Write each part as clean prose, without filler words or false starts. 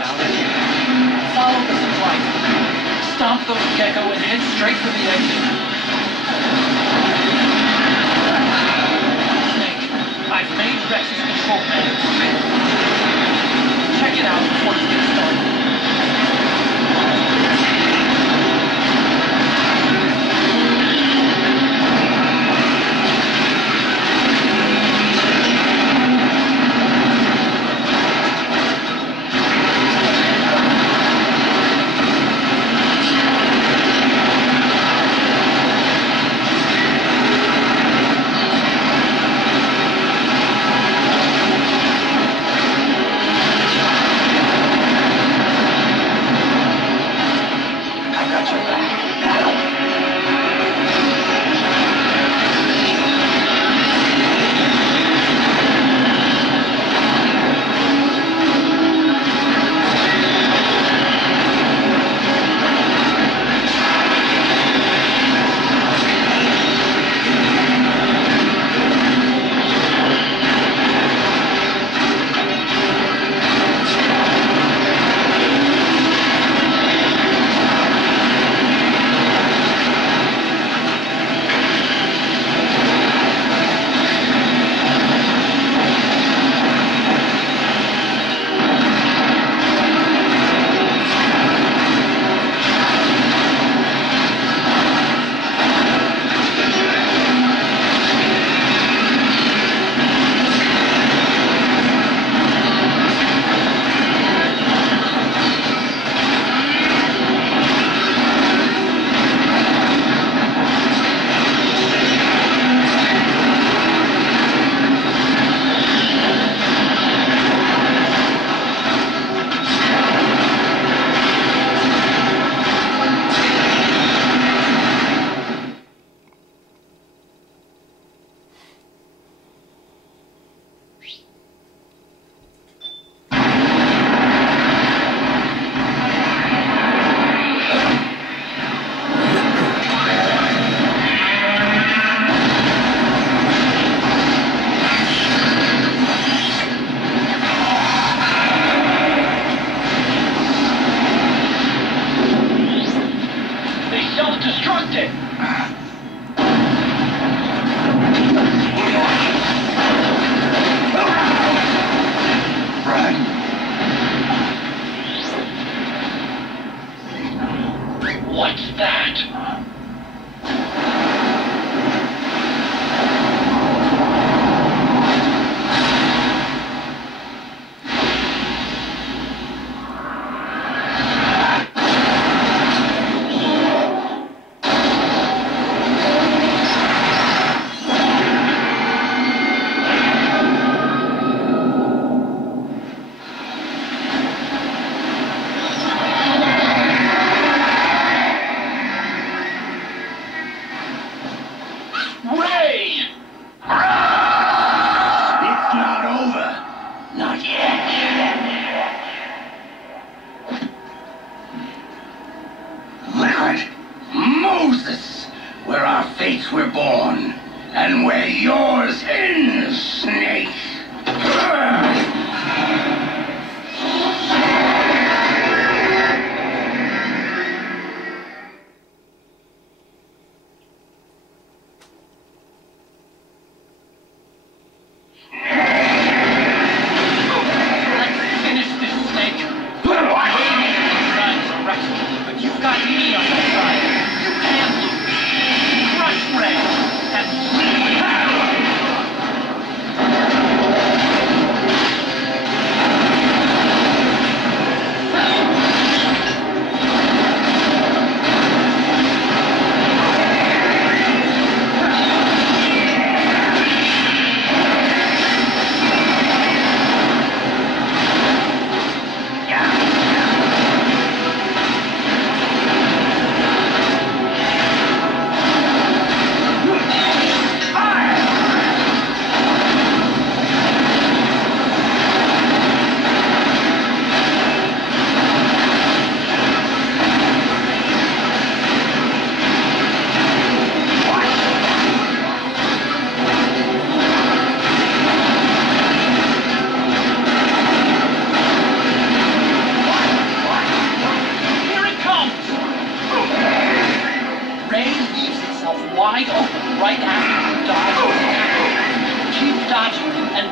get out of here. Follow this flight. Stomp those gecko and head straight for the exit. Snake, I've made Rex's control panel spin. Check it out before you get started.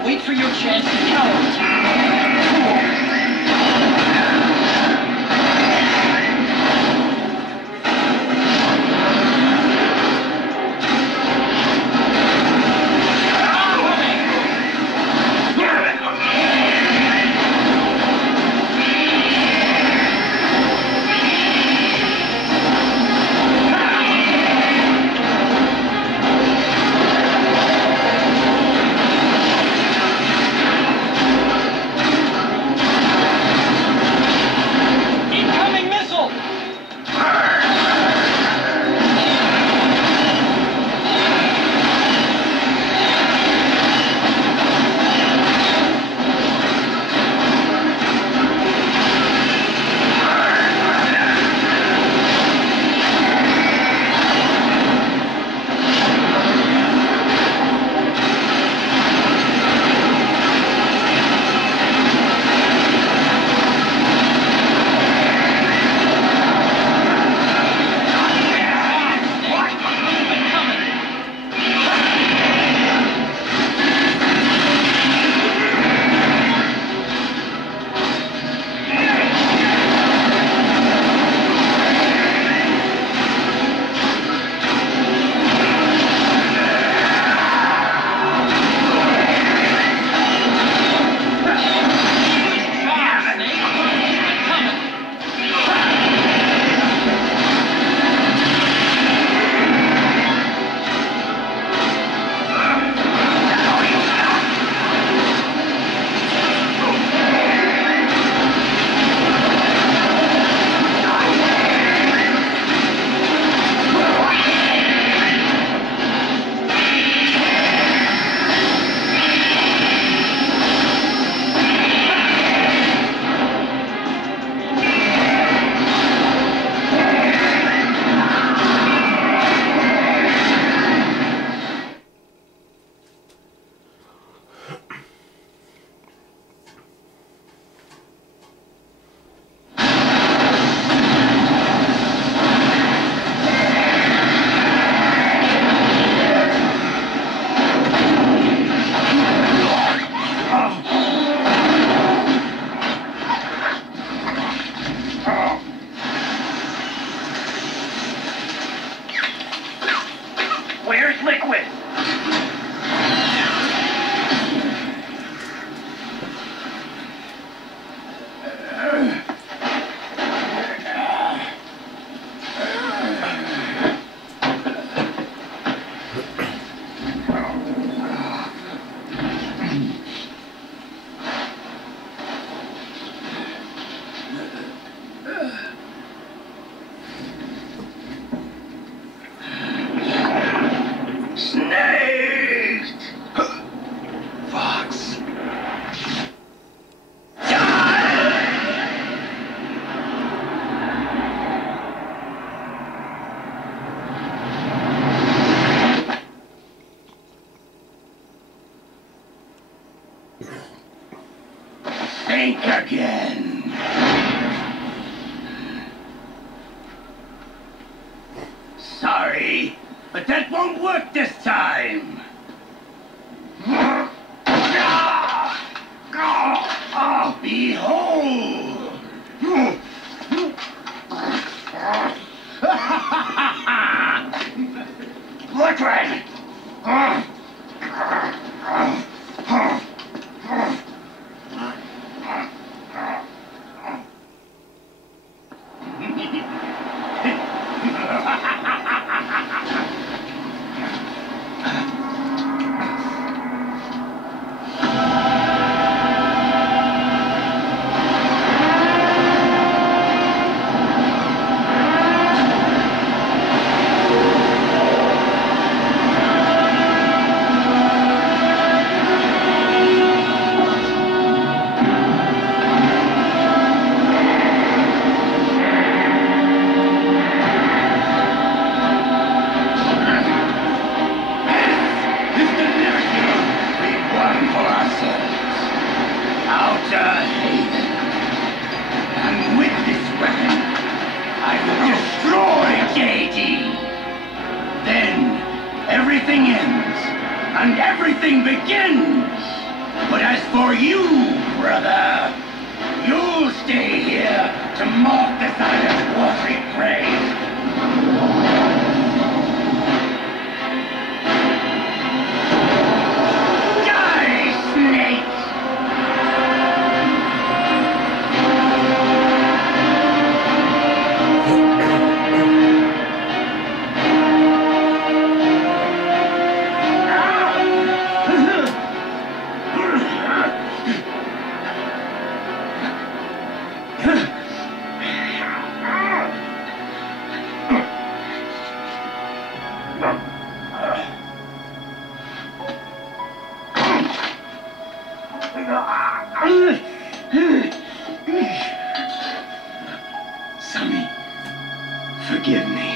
Wait for your chance to counterattack. Where's Liquid? Think again. Sorry, but that won't work this time. Behold! Liquid! Everything ends, and everything begins! But as for you, brother, you'll stay here to mock the silent watery praise. Die, snakes! Sonny, forgive me.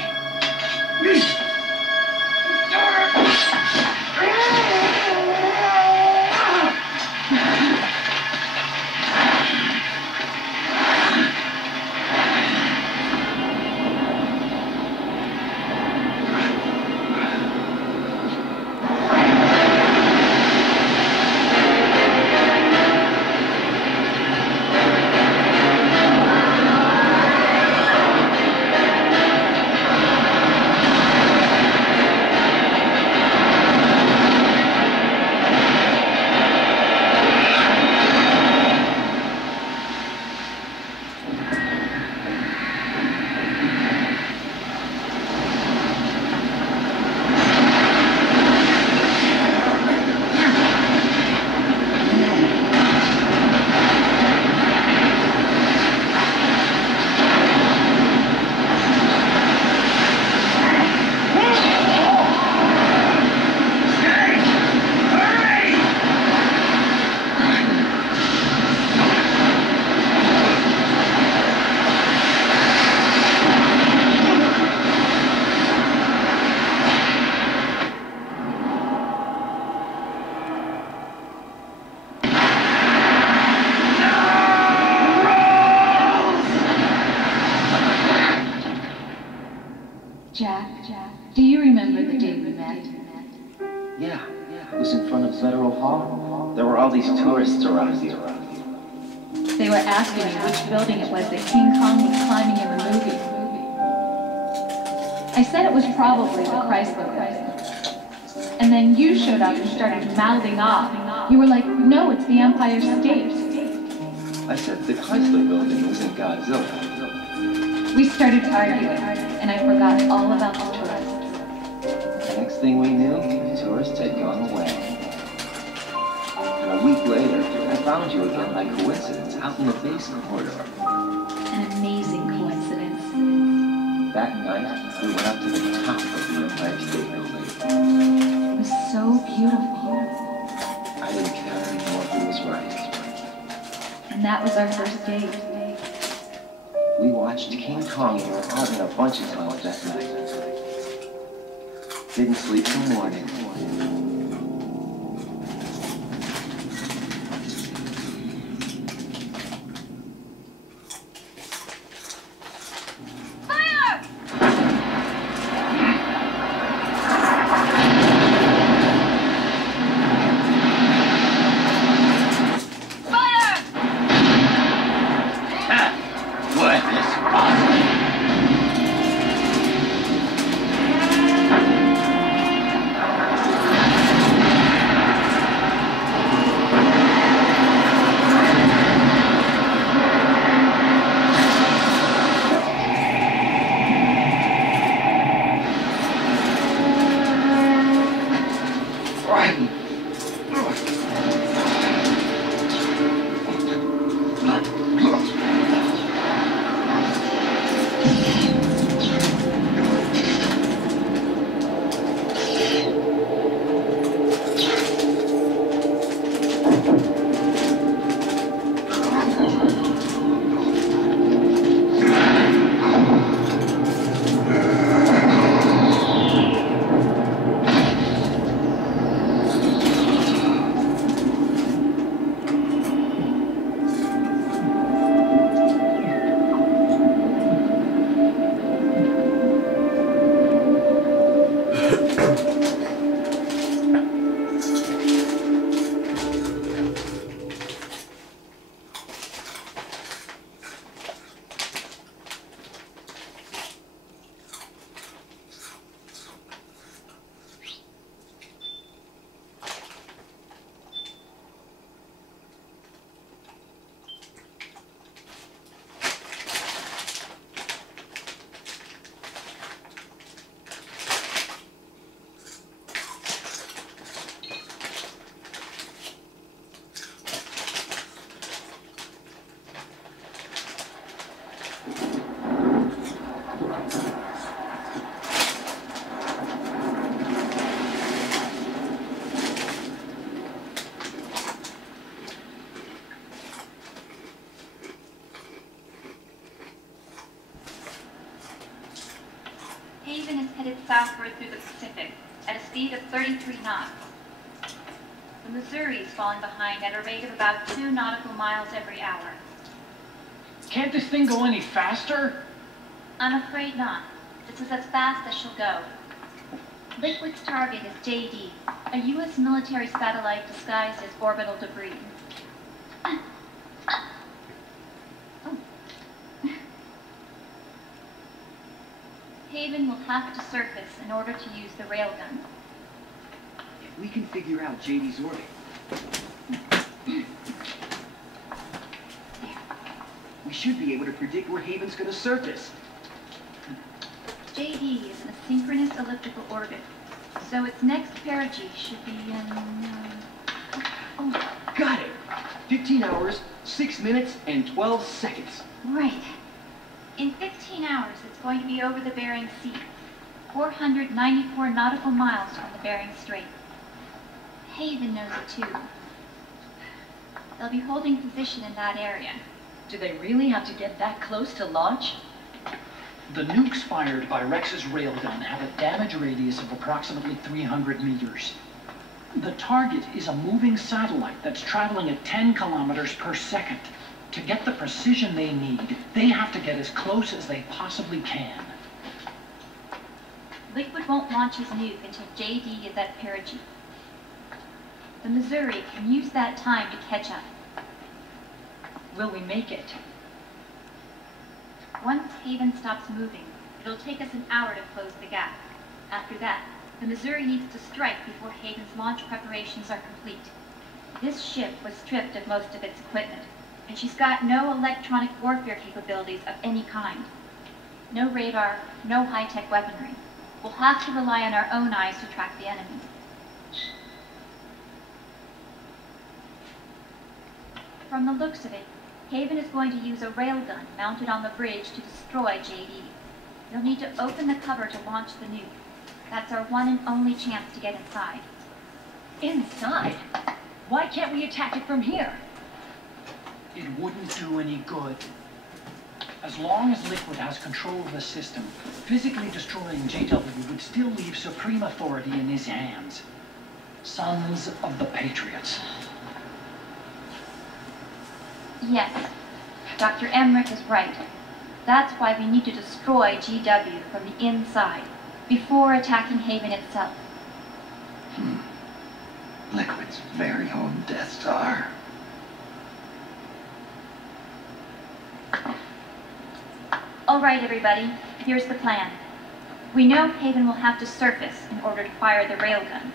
Jack, do you remember the day we met? Yeah, it was in front of Federal Hall. There were all these tourists around here. They were asking me which building it was that King Kong was climbing in the movie. I said it was probably the Chrysler Building. And then you showed up and started mouthing off. You were like, no, it's the Empire State. I said the Chrysler Building was in Godzilla. We started arguing, and I forgot all about the tourists. The next thing we knew, the tourists had gone away. And a week later, I found you again by coincidence out in the base corridor. An amazing coincidence. That night, we went up to the top of the Empire State Building. It was so beautiful. I didn't care anymore who was right. And that was our first date. We watched King Kong out in a bunch of times that night. Didn't sleep till morning. southward through the Pacific at a speed of 33 knots. The Missouri is falling behind at a rate of about 2 nautical miles every hour. Can't this thing go any faster? I'm afraid not. This is as fast as she'll go. Liquid's target is JD, a U.S. military satellite disguised as orbital debris. Haven will have to surface in order to use the railgun. If we can figure out JD's orbit, we should be able to predict where Haven's going to surface. JD is in a synchronous elliptical orbit, so its next perigee should be in... Got it! 15 hours, 6 minutes, and 12 seconds. Right. In 15 hours, it's going to be over the Bering Sea, 494 nautical miles from the Bering Strait. Haven knows it too. They'll be holding position in that area. Do they really have to get that close to launch? The nukes fired by Rex's railgun have a damage radius of approximately 300 meters. The target is a moving satellite that's traveling at 10 kilometers per second. To get the precision they need, they have to get as close as they possibly can. Liquid won't launch his nuke until JD is at perigee. The Missouri can use that time to catch up. Will we make it? Once Haven stops moving, it'll take us an hour to close the gap. After that, the Missouri needs to strike before Haven's launch preparations are complete. This ship was stripped of most of its equipment, and she's got no electronic warfare capabilities of any kind. No radar, no high-tech weaponry. We'll have to rely on our own eyes to track the enemy. From the looks of it, Haven is going to use a railgun mounted on the bridge to destroy JD. They'll need to open the cover to launch the nuke. That's our one and only chance to get inside. Inside? Why can't we attack it from here? It wouldn't do any good. As long as Liquid has control of the system, physically destroying JW would still leave supreme authority in his hands. Sons of the Patriots. Yes, Dr. Emmerich is right. That's why we need to destroy GW from the inside, before attacking Haven itself. Liquid's very own Death Star. All right, everybody, here's the plan. We know Haven will have to surface in order to fire the railgun.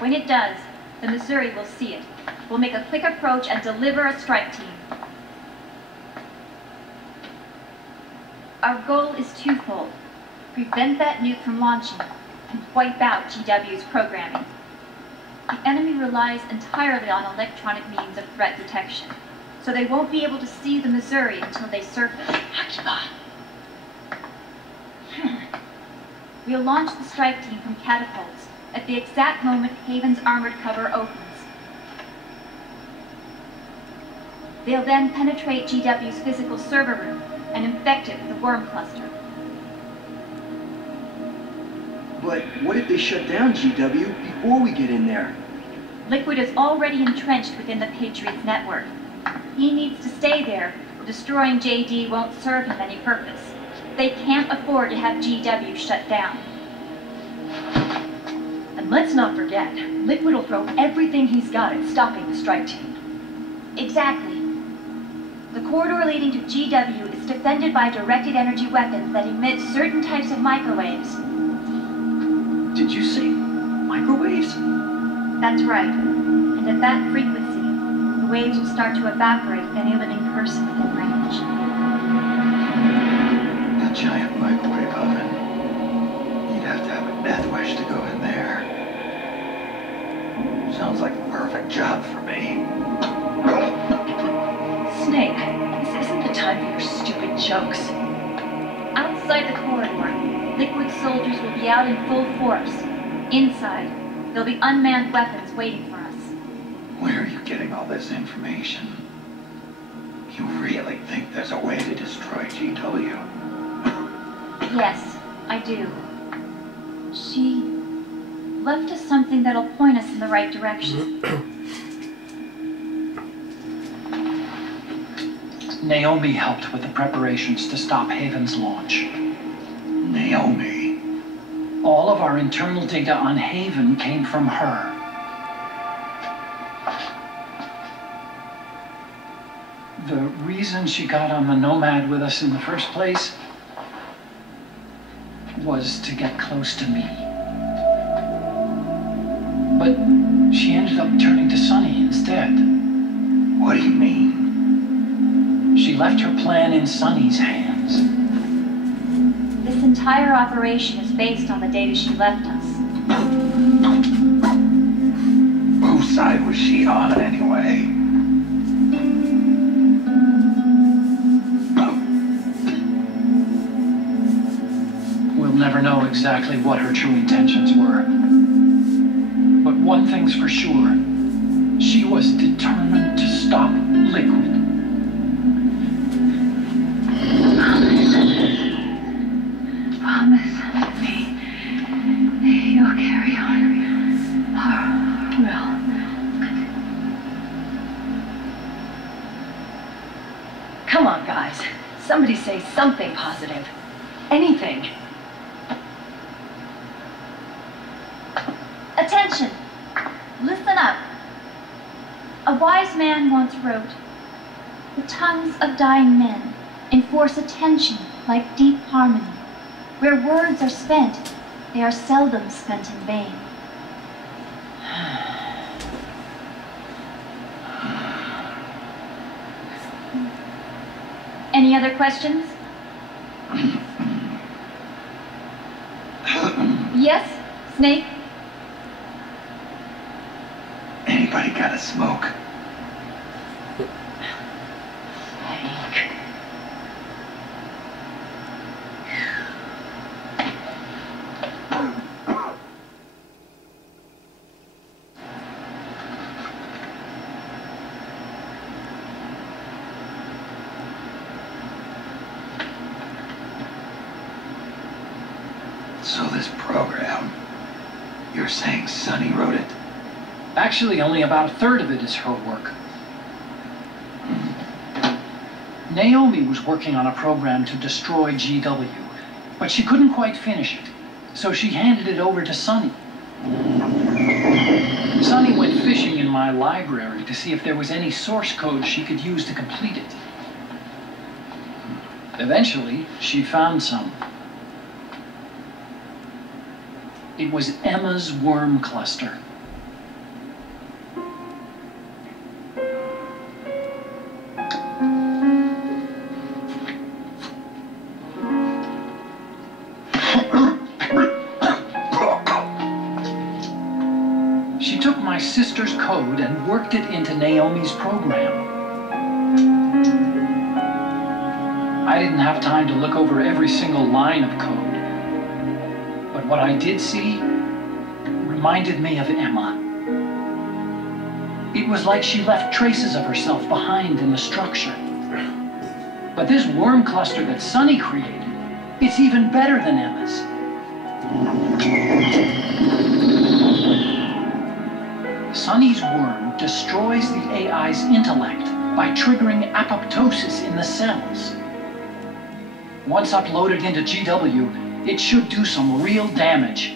When it does, the Missouri will see it. We'll make a quick approach and deliver a strike team. Our goal is twofold. Prevent that nuke from launching and wipe out GW's programming. The enemy relies entirely on electronic means of threat detection, so they won't be able to see the Missouri until they surface. We'll launch the strike team from catapults at the exact moment Haven's armored cover opens. They'll then penetrate GW's physical server room and infect it with a worm cluster. But what if they shut down GW before we get in there? Liquid is already entrenched within the Patriots network. He needs to stay there. Destroying JD won't serve him any purpose. They can't afford to have GW shut down. And let's not forget, Liquid will throw everything he's got at stopping the strike team. Exactly. The corridor leading to GW is defended by directed energy weapons that emit certain types of microwaves. Did you say microwaves? That's right. And at that frequency, the waves will start to evaporate any living person within range. A giant microwave oven. You'd have to have a death wish to go in there. Sounds like a perfect job for me. Snake, this isn't the time for your stupid jokes. Outside the corridor, Liquid soldiers will be out in full force. Inside, there'll be unmanned weapons waiting for us. Where are you getting all this information? You really think there's a way to destroy GW? Yes, I do. She left us something that'll point us in the right direction. Naomi helped with the preparations to stop Haven's launch. Naomi? All of our internal data on Haven came from her. The reason she got on the Nomad with us in the first place was to get close to me. But she ended up turning to Sunny instead. What do you mean? She left her plan in Sunny's hands. This entire operation is based on the data she left us. Whose side was she on anyway? We'll never know exactly what her true intentions were. But one thing's for sure. She was determined to stop Liquid. Promise me you'll carry on. Will. Come on, guys. Somebody say something positive. Anything. Attention! Listen up. A wise man once wrote, "The tongues of dying men enforce attention like deep harmony. Where words are spent, they are seldom spent in vain." Any other questions? Yes, Snake? Anybody got a smoke? So this program, you're saying Sunny wrote it? Actually, only about a third of it is her work. Naomi was working on a program to destroy GW, but she couldn't quite finish it, so she handed it over to Sunny. Sunny went fishing in my library to see if there was any source code she could use to complete it. Eventually, she found some. It was Emma's worm cluster. She took my sister's code and worked it into Naomi's program. I didn't have time to look over every single line of code. But what I did see reminded me of Emma. It was like she left traces of herself behind in the structure. But this worm cluster that Sunny created, it's even better than Emma's. Sunny's worm destroys the AI's intellect by triggering apoptosis in the cells. Once uploaded into GW, it should do some real damage.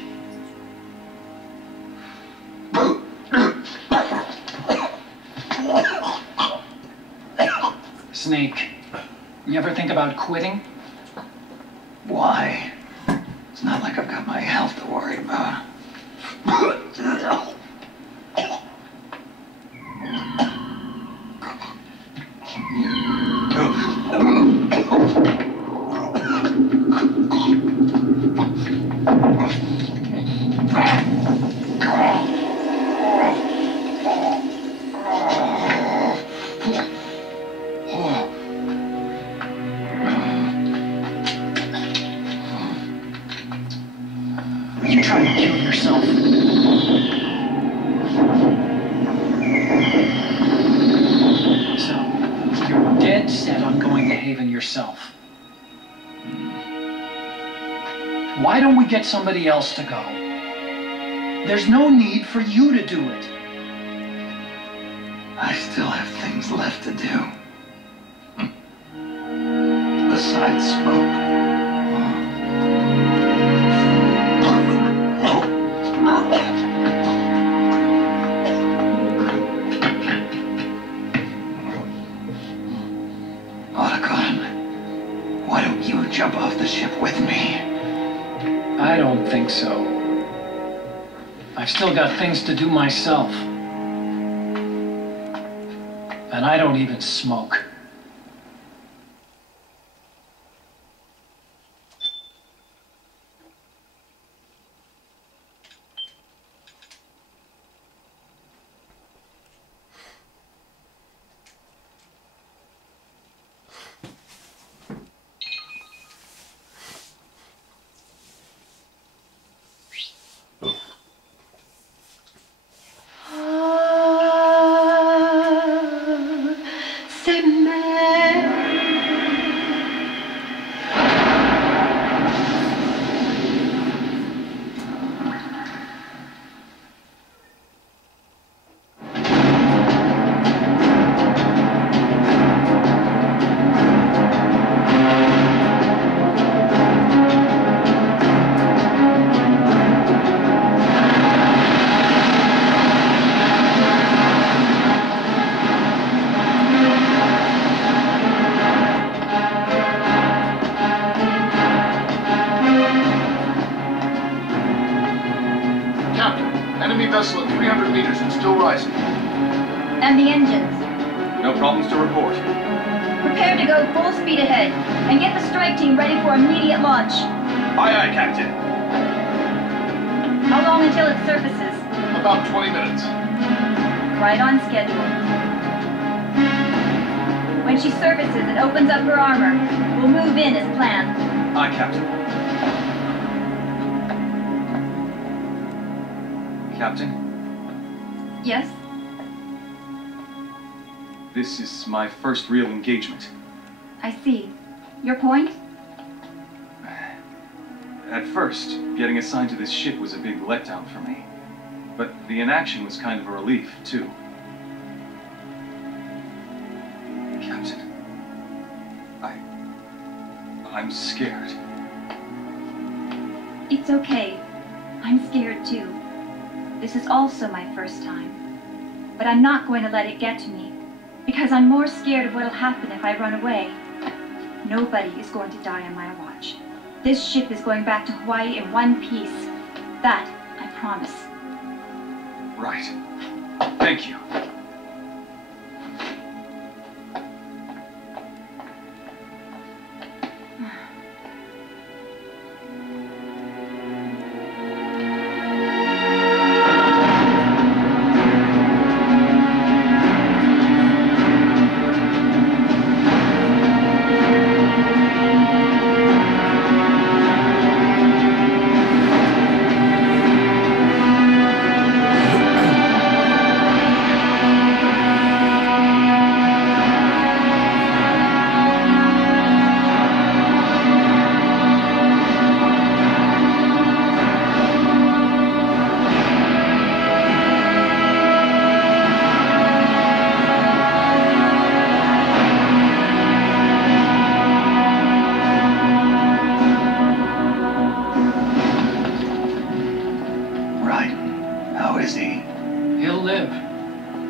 Snake, you ever think about quitting? Why? It's not like I've got my health to worry about. You trying to kill yourself? So, you're dead set on going to Haven yourself. Why don't we get somebody else to go? There's no need for you to do it. I still have things left to do. Besides smoke. Otacon, why don't you jump off the ship with me? I don't think so. I've still got things to do myself. And I don't even smoke. Vessel at 300 meters and still rising. And the engines. No problems to report. Prepare to go full speed ahead and get the strike team ready for immediate launch. Aye, aye, Captain. How long until it surfaces? About 20 minutes. Right on schedule. When she surfaces and opens up her armor, we'll move in as planned. Aye, Captain. Captain? Yes? This is my first real engagement. I see. Your point? At first, getting assigned to this ship was a big letdown for me. But the inaction was kind of a relief, too. Captain, I'm scared. It's okay. I'm scared too. This is also my first time. But I'm not going to let it get to me, because I'm more scared of what'll happen if I run away. Nobody is going to die on my watch. This ship is going back to Hawaii in one piece. That, I promise. Right. Thank you.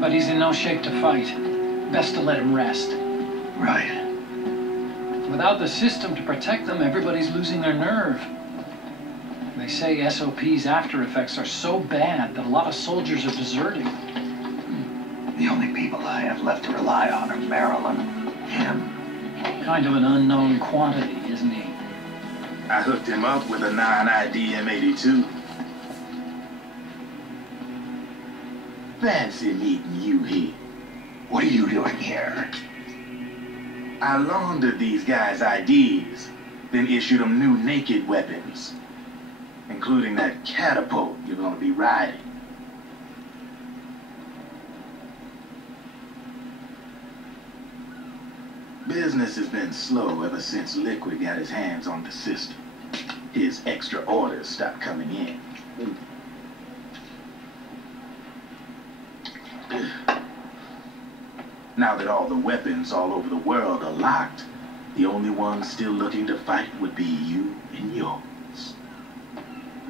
But he's in no shape to fight. Best to let him rest. Right. Without the system to protect them, everybody's losing their nerve. They say SOP's after effects are so bad that a lot of soldiers are deserting. The only people I have left to rely on are Marilyn, him. Kind of an unknown quantity, isn't he? I hooked him up with a 9ID M82. Fancy meeting you here. What are you doing here? I laundered these guys' IDs, then issued them new naked weapons, including that catapult you're gonna be riding. Business has been slow ever since Liquid got his hands on the system. his extra orders stopped coming in. Now that all the weapons all over the world are locked, the only ones still looking to fight would be you and yours.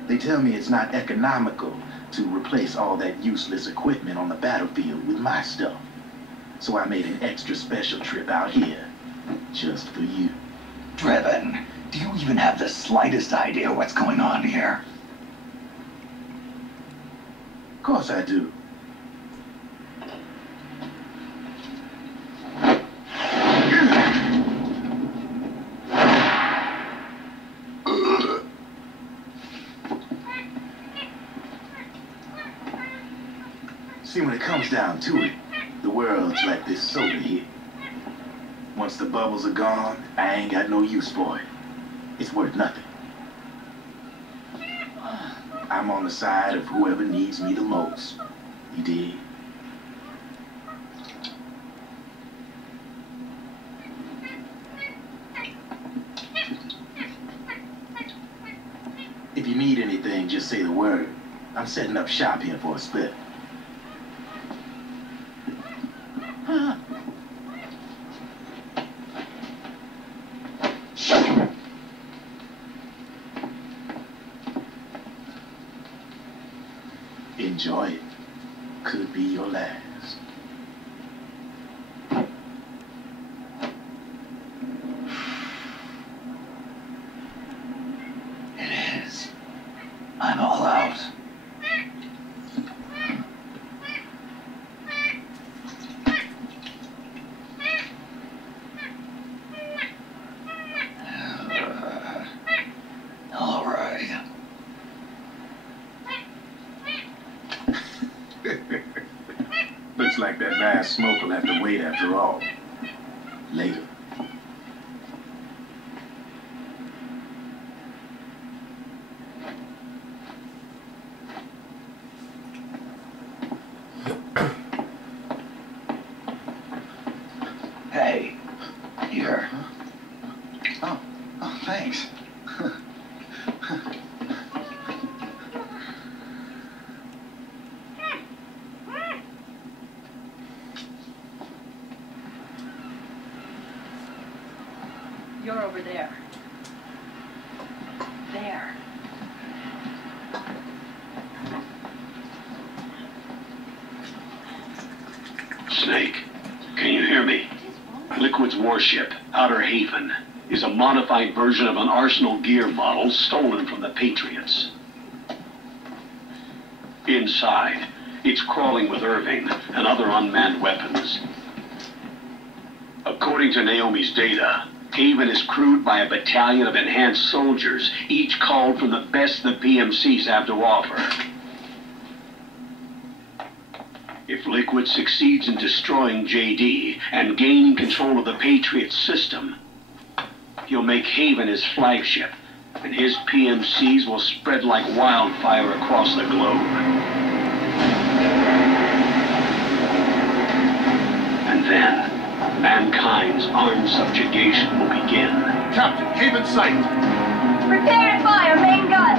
They tell me it's not economical to replace all that useless equipment on the battlefield with my stuff. So I made an extra special trip out here, just for you. Drebin, do you even have the slightest idea what's going on here? Of course I do. See, when it comes down to it, the world's like this soda here. Once the bubbles are gone, I ain't got no use for it. It's worth nothing. I'm on the side of whoever needs me the most. You dig? If you need anything, just say the word. I'm setting up shop here for a split. Enjoy it. Could be your last. It is. I'm all out. All right. Looks like that last smoke will have to wait after all. Later. Hey, here. Oh, thanks. You're over there. There. Snake, can you hear me? Liquid's warship, Outer Haven, is a modified version of an Arsenal gear model stolen from the Patriots. Inside, it's crawling with Irving and other unmanned weapons. According to Naomi's data, Haven is crewed by a battalion of enhanced soldiers, each called from the best the PMCs have to offer. If Liquid succeeds in destroying JD and gaining control of the Patriots system, he'll make Haven his flagship, and his PMCs will spread like wildfire across the globe. And then, mankind's armed subjugation will begin. Captain, Haven sight! Prepare to fire, main gun!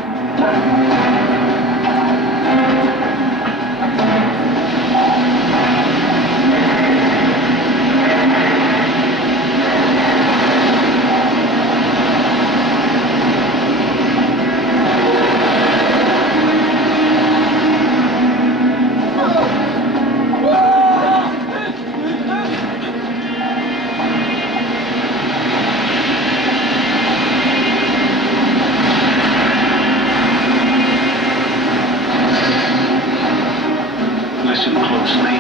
Listen closely.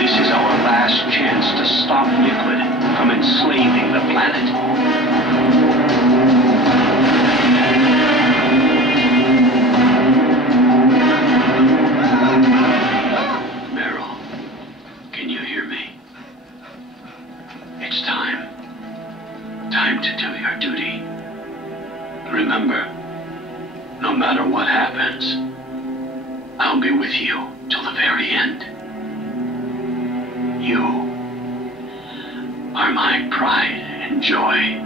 This is our last chance to stop Liquid from enslaving the planet. Meryl, can you hear me? It's time. Time to do your duty. Remember, no matter what happens, I'll be with you till the very end. You are my pride and joy.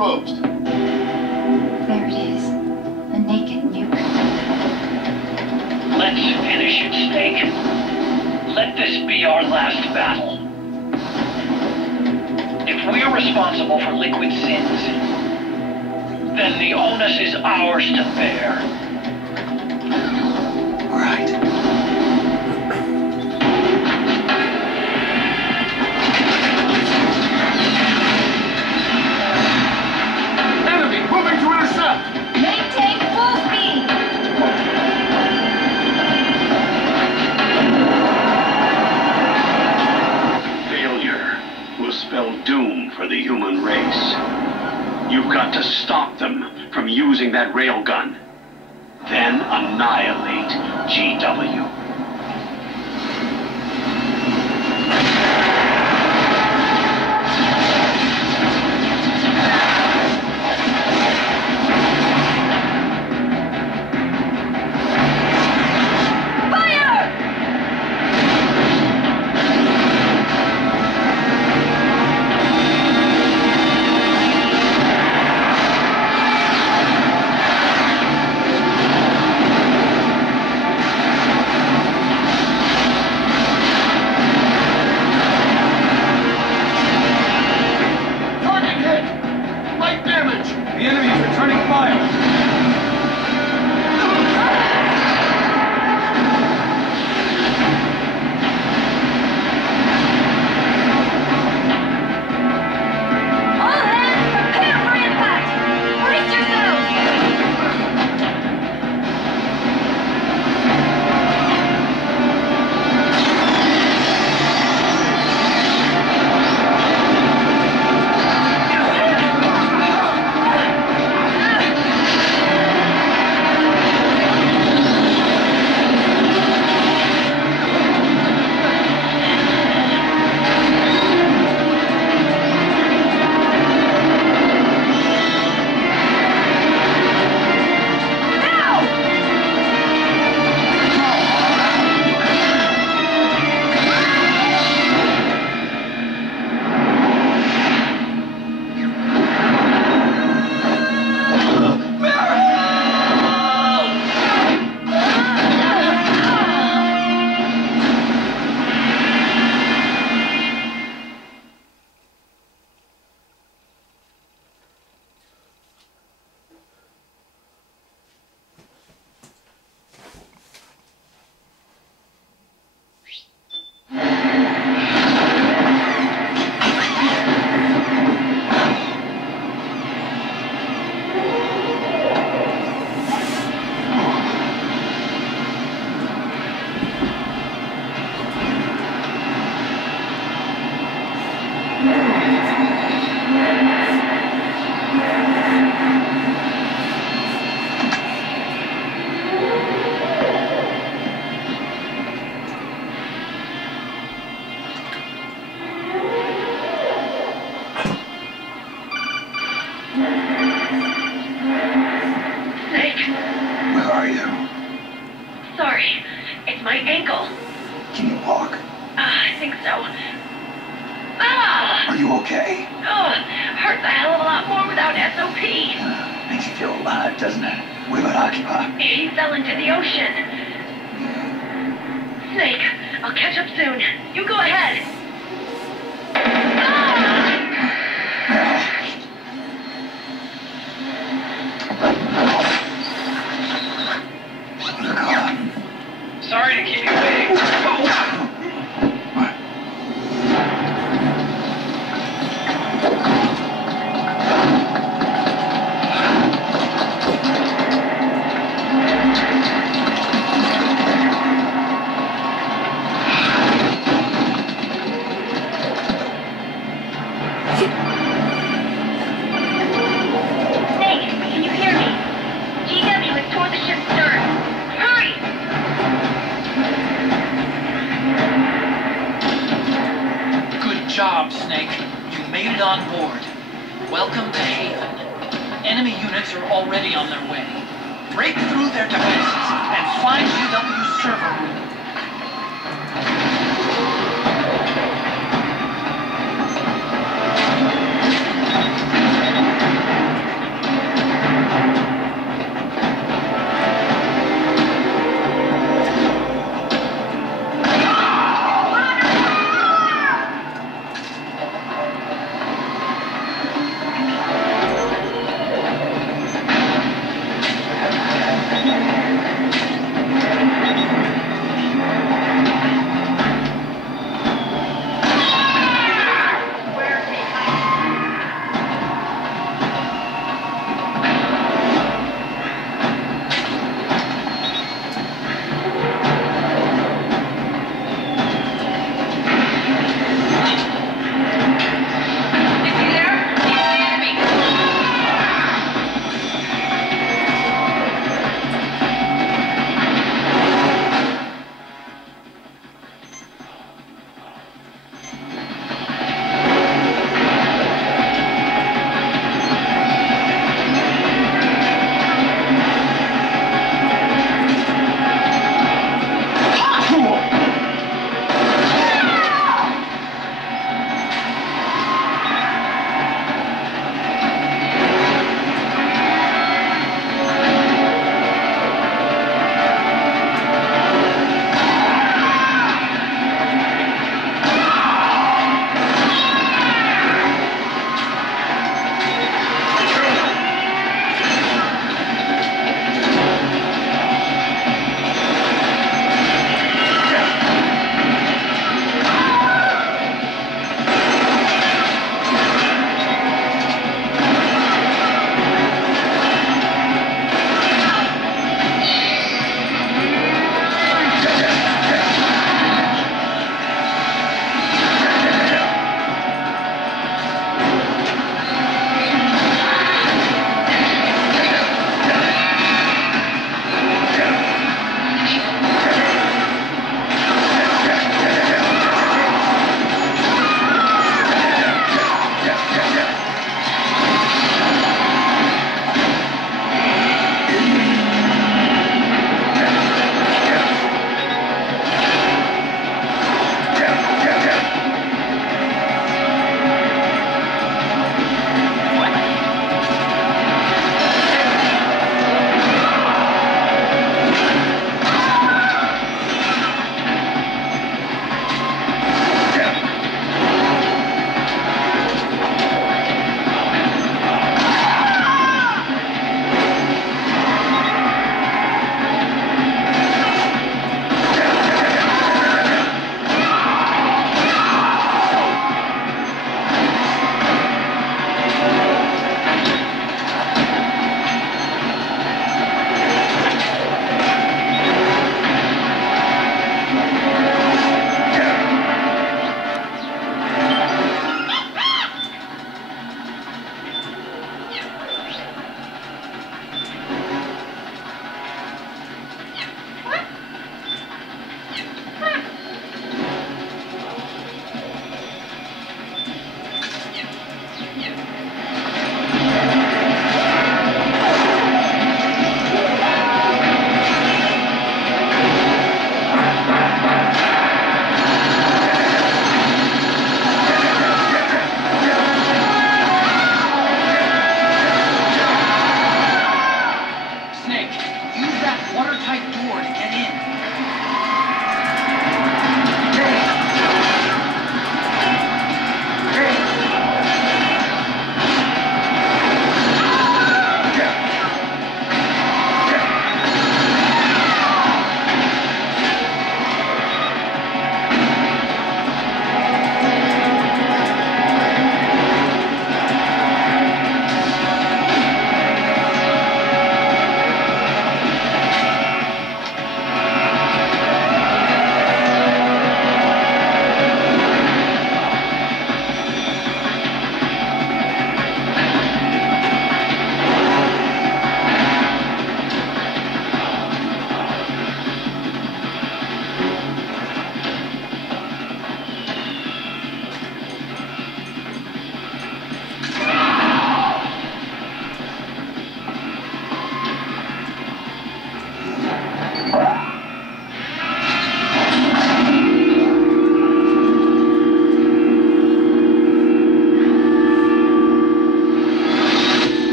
exposed. There it is. A naked nuke. Let's finish it, Snake. Let this be our last battle. If we're responsible for Liquid's sins, then the onus is ours to bear. Right. Enemy moving to intercept! Maintain full speed! Failure will spell doom for the human race. You've got to stop them from using that railgun. Then annihilate GW. Target hit! Light damage! The enemy is returning fire! All hands, prepare for impact! Brace yourselves! Snake, Where are you? sorry. It's my ankle. Can you walk? I think so. Ah! Are you okay? Oh, hurts a hell of a lot more without SOP. Makes you feel alive, doesn't it? What about Occupy? He fell into the ocean. Snake, I'll catch up soon. You go ahead. Sorry to keep you waiting. Snake, can you hear me? GW is toward the ship's stern. Hurry! Good job, Snake. You made it on board. Welcome to Haven. Enemy units are already on their way. Break through their defenses and find GW's server room.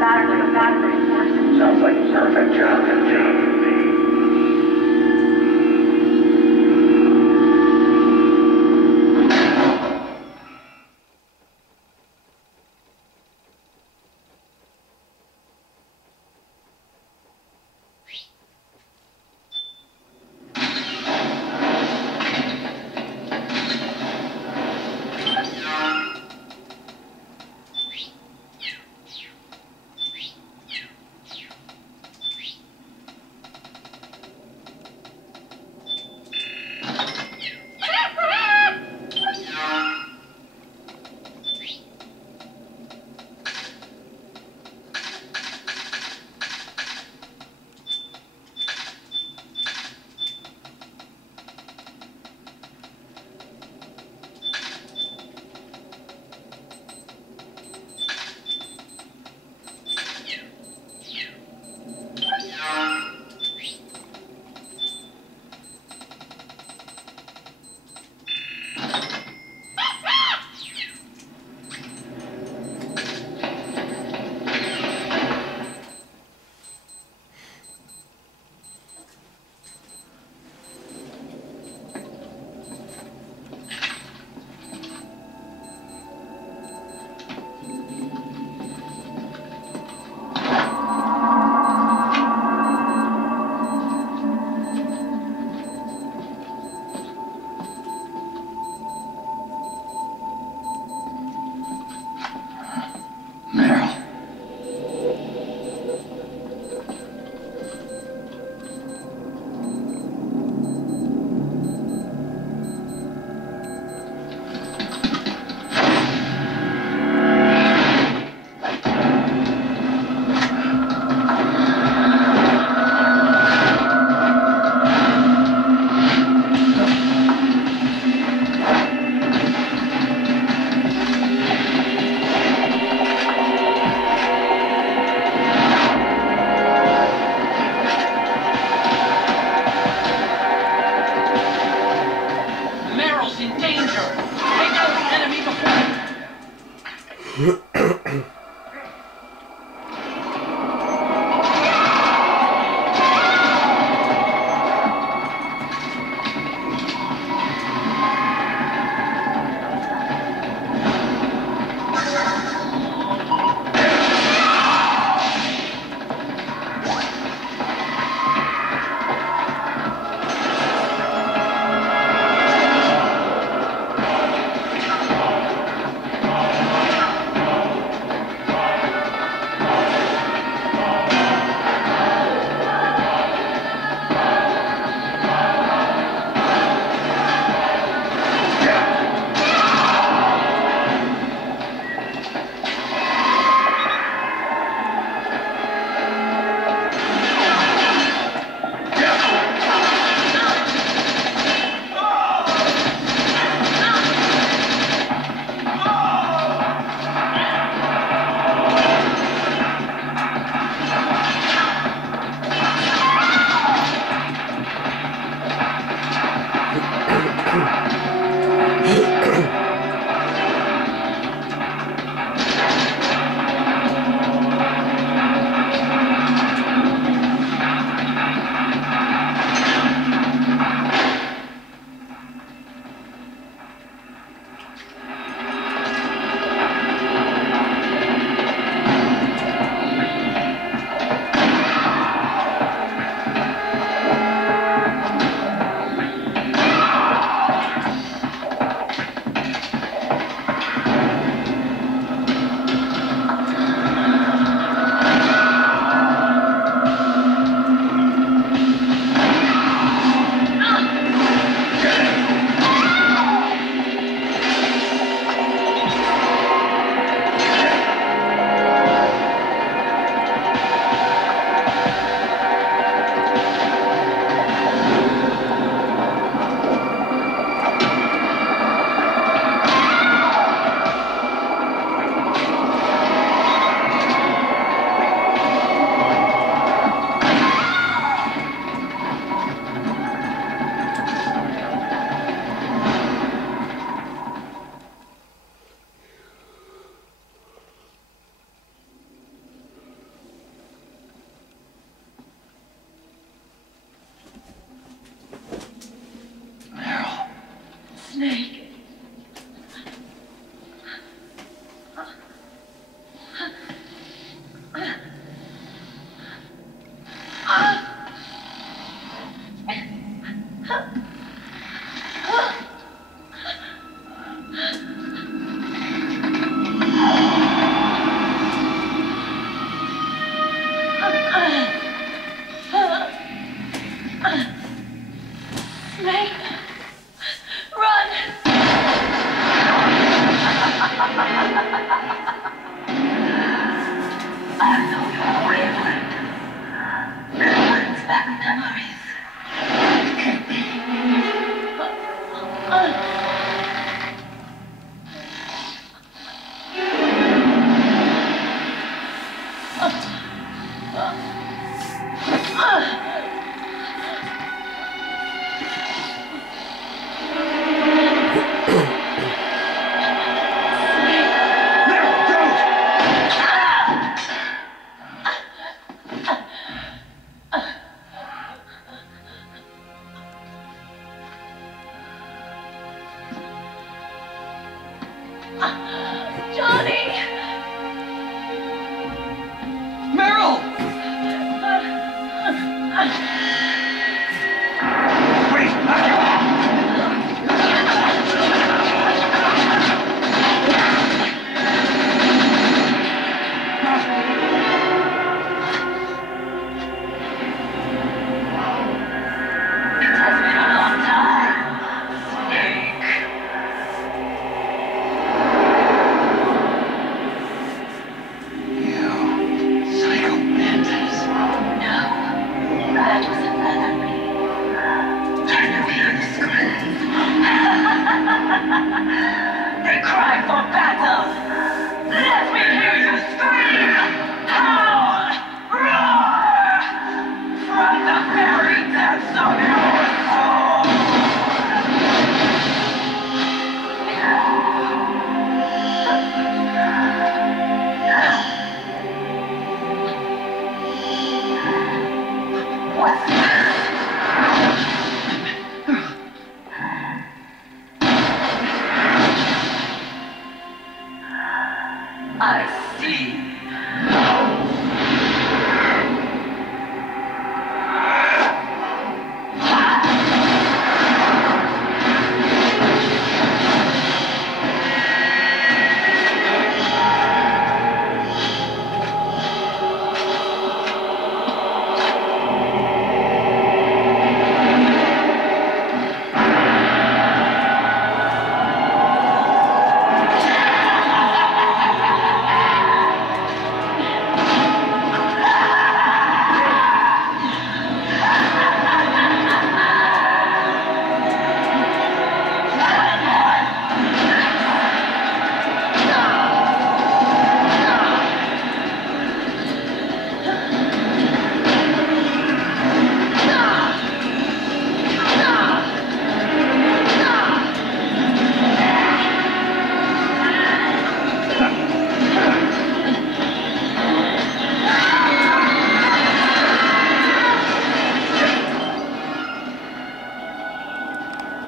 battery. Sounds like a perfect job to do.